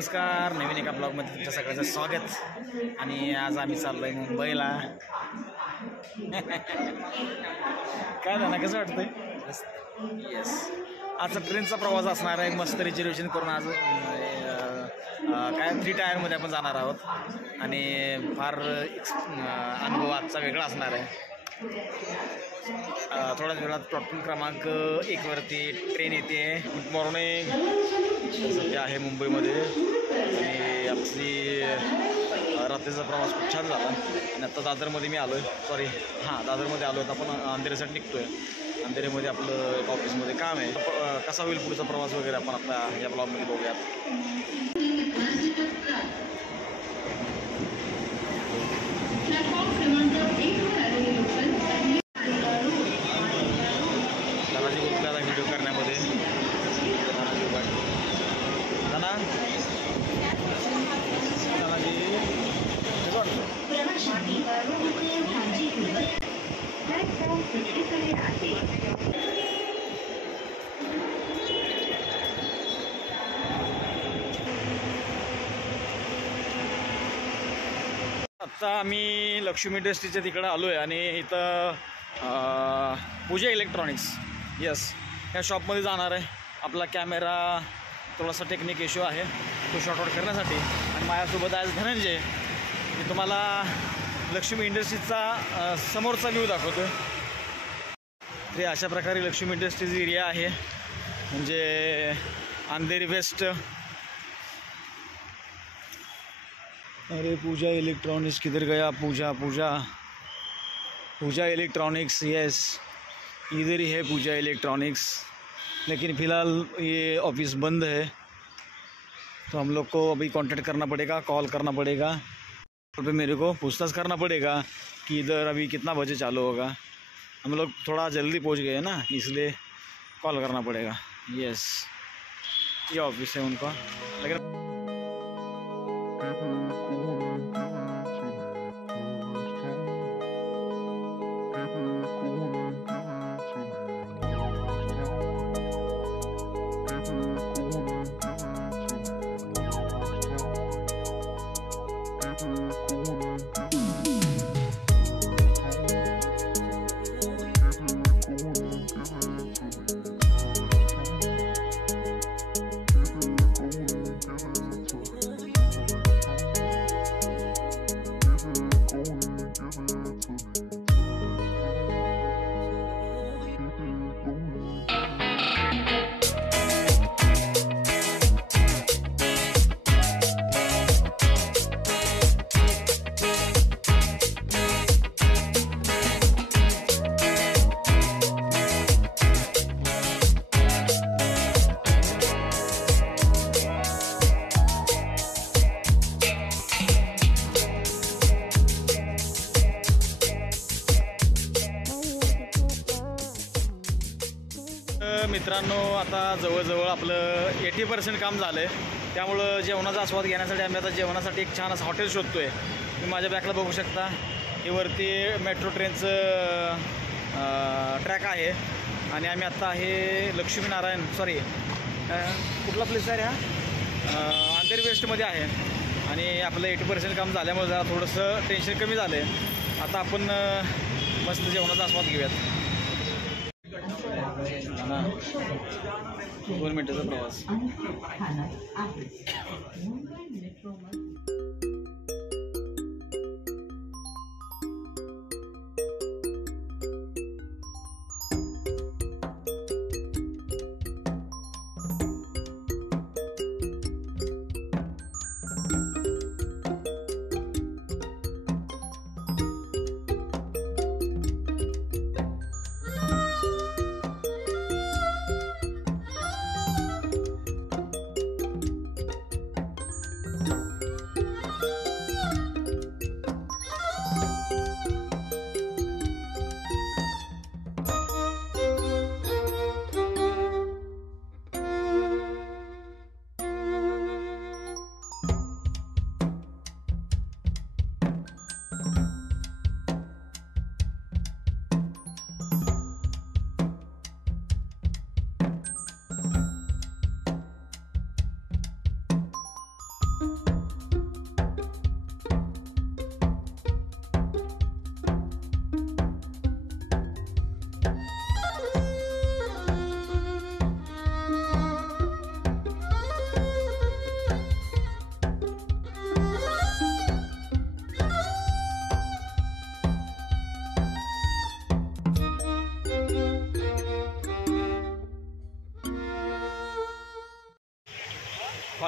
नमस्कार, नवीन एका ब्लॉगमध्ये तुमच्या सगळ्यांचं स्वागत। आणि आज आम्ही चाललोय मुंबईला। काय झालं, कसं वाटतंय? येस, आजचा ट्रेनचा प्रवास असणार आहे। मस्त रिजर्वेशन करून आज काय 3 टायरमध्ये आपण जाणार आहोत आणि फार अनुभव आजचा वेगळा असणार आहे। थोड्याच वेळात प्लॅटफॉर्म क्रमांक 1 वरती ट्रेन येते। गुड मॉर्निंग, सध्या आहे मुंबईमध्ये आणि आपली रात्रीचा प्रवास खूप छान झाला। आणि आता दादरमध्ये मी आलो आहे, दादरमध्ये आलो आहे। आपण अंधेरीसाठी निघतो आहे। अंधेरीमध्ये आपलं एक ऑफिसमध्ये काम आहे। कसा होईल पुढचा प्रवास वगैरे आपण आता या ब्लॉगमध्ये बघूयात। दादाजी उठला व्हिडिओ करण्यामध्ये। आता आम्ही लक्ष्मी इंडस्ट्रीच्या तिकडे आलो आहे आणि इथं पूजा इलेक्ट्रॉनिक्स, यस, या शॉपमध्ये जाणार आहे। आपला कॅमेरा थोडासा टेक्निक इश्यू आहे, तो शॉर्ट आउट करण्यासाठी। आणि माझ्यासोबत आज धनंजय, मी तुम्हाला लक्ष्मी इंडस्ट्रीजचा समोरचा व्ह्यू दाखवतो। ते अशा प्रकारे लक्ष्मी इंडस्ट्रीज एरिया आहे, म्हणजे अंधेरी वेस्ट। अरे पूजा इलेक्ट्रॉनिक्स किधर गया? पूजा इलेक्ट्रॉनिक्स, यस, इधर ही है पूजा इलेक्ट्रॉनिक्स। लेकिन फ़िलहाल ये ऑफिस बंद है, तो हम लोग को अभी कांटेक्ट करना पड़ेगा, कॉल करना पड़ेगा। पे मेरे को पूछताछ करना पड़ेगा कि इधर अभी कितना बजे चालू होगा। हम लोग थोड़ा जल्दी पहुंच गए ना, इसलिए कॉल करना पड़ेगा। यस, ये ऑफिस है उनका। लेकिन मित्रांनो, आता जवळजवळ आपलं 80% काम झालं आहे। त्यामुळं जेवणाचा आस्वाद घेण्यासाठी आम्ही आता जेवणासाठी एक छान असं हॉटेल शोधतो आहे। तुम्ही माझ्या बॅकला बघू शकता, हे वरती मेट्रो ट्रेनचं ट्रॅक आहे। आणि आम्ही आता आहे लक्ष्मीनारायण, कुठला प्लेस आहे हा? अंधेरी वेस्टमध्ये आहे। आणि आपलं 80% काम झाल्यामुळे जरा थोडंसं टेन्शन कमी झालं आहे। आता आपण मस्त जेवणाचा आस्वाद घेऊयात। 2 मिनिटाचा प्रवास।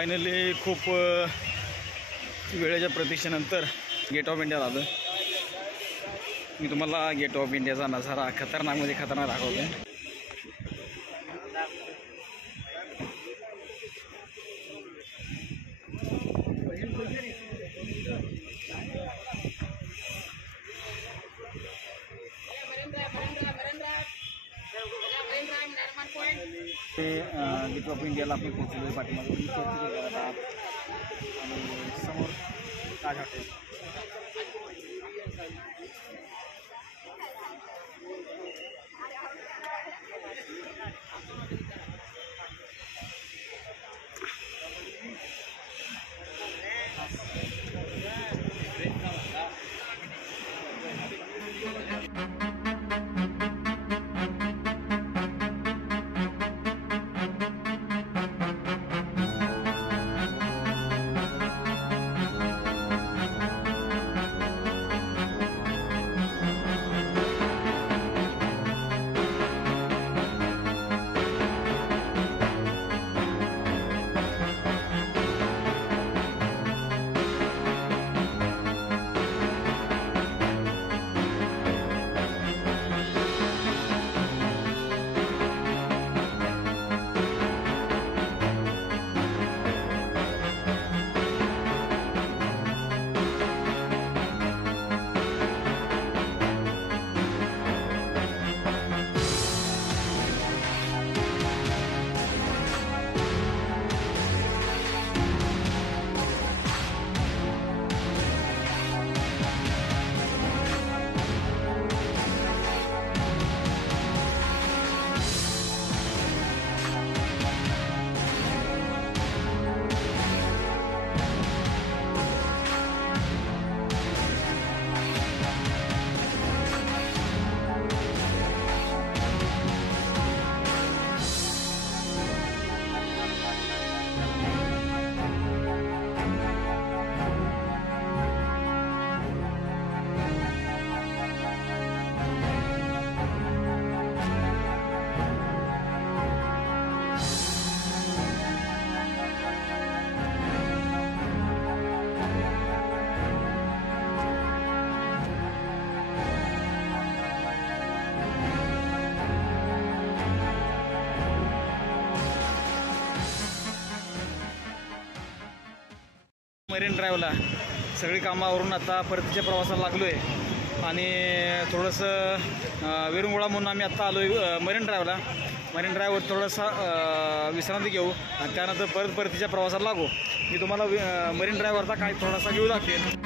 फायनली खूप वेळेच्या प्रतीक्षेनंतर गेट ऑफ इंडियाला आलो. मी तुम्हाला गेट ऑफ इंडियाचा नजारा खतरनाकमध्ये खतरनाक दाखवतो. गेट ऑफ इंडियाला आपण पोहोचलो. पाठीमागे आणि समोर ताज हॉटेल. मरीन ड्राईव्हला सगळी कामावरून आता परतीच्या प्रवासाला लागलो आहे आणि थोडंसं विरंगुळा म्हणून आम्ही आत्ता आलो आहे मरीन ड्राईव्हला. मरीन ड्राईव्हवर थोडासा विश्रांती घेऊ आणि त्यानंतर परतीच्या प्रवासाला लागू. मी तुम्हाला मरीन ड्राईव्हवरचा काय थोडासा व्ह्यू दाखवेन.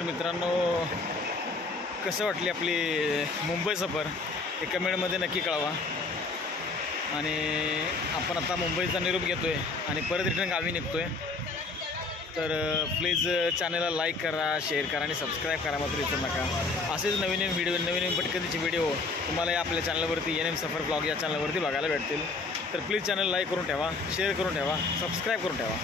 तर मित्रांनो, कसं वाटली आपली मुंबई सफर हे कमेंटमध्ये नक्की कळवा. आणि आपण आता मुंबईचा निरोप घेतो आहे आणि परत रिटर्न गावी निघतो आहे. तर प्लीज चॅनलला लाईक करा, शेअर करा आणि सबस्क्राईब करा मात्र विसरू नका. असेच नवीन नवीन पटकथेचे व्हिडिओ तुम्हाला आपल्या चॅनलवरती NM सफर ब्लॉग या चॅनलवरती बघायला भेटतील. तर प्लीज चॅनल लाईक करून ठेवा, शेअर करून ठेवा, सबस्क्राईब करून ठेवा.